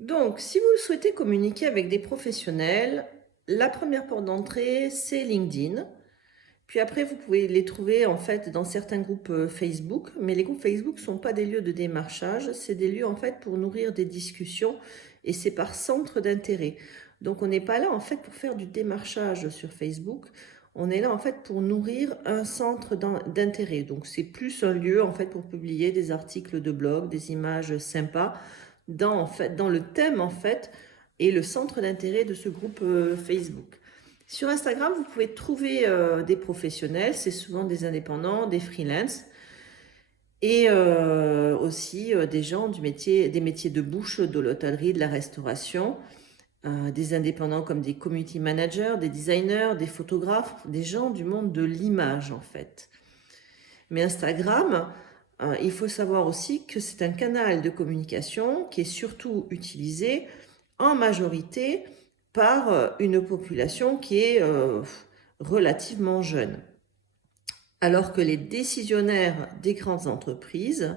Donc, si vous souhaitez communiquer avec des professionnels, la première porte d'entrée, c'est LinkedIn. Puis après, vous pouvez les trouver en fait dans certains groupes Facebook, mais les groupes Facebook ne sont pas des lieux de démarchage, c'est des lieux en fait pour nourrir des discussions et c'est par centre d'intérêt. Donc on n'est pas là en fait pour faire du démarchage sur Facebook, on est là en fait pour nourrir un centre d'intérêt. Donc c'est plus un lieu en fait pour publier des articles de blog, des images sympas dans en fait dans le thème en fait et le centre d'intérêt de ce groupe Facebook. Sur Instagram, vous pouvez trouver des professionnels, c'est souvent des indépendants, des freelances et aussi des gens des métiers de bouche, de l'hôtellerie, de la restauration, des indépendants comme des community managers, des designers, des photographes, des gens du monde de l'image en fait. Mais Instagram, il faut savoir aussi que c'est un canal de communication qui est surtout utilisé en majorité par une population qui est relativement jeune. Alors que les décisionnaires des grandes entreprises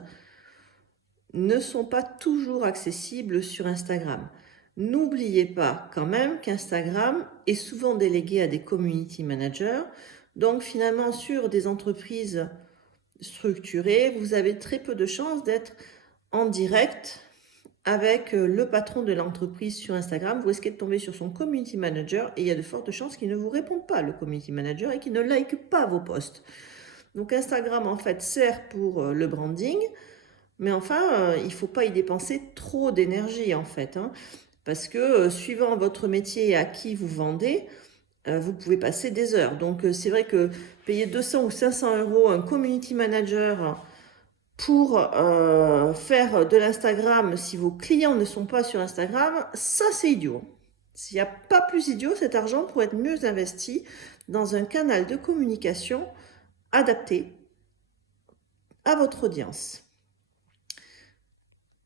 ne sont pas toujours accessibles sur Instagram. N'oubliez pas quand même qu'Instagram est souvent délégué à des community managers. Donc finalement, sur des entreprises structurées, vous avez très peu de chances d'être en direct avec le patron de l'entreprise sur Instagram. Vous risquez de tomber sur son community manager et il y a de fortes chances qu'il ne vous réponde pas, le community manager, et qu'il ne like pas vos posts. Donc Instagram, en fait, sert pour le branding, mais enfin, il ne faut pas y dépenser trop d'énergie, en fait, hein, parce que suivant votre métier et à qui vous vendez, vous pouvez passer des heures. Donc c'est vrai que payer 200 ou 500 euros un community manager pour faire de l'Instagram, si vos clients ne sont pas sur Instagram, ça c'est idiot. S'il n'y a pas plus idiot, cet argent pourrait être mieux investi dans un canal de communication adapté à votre audience.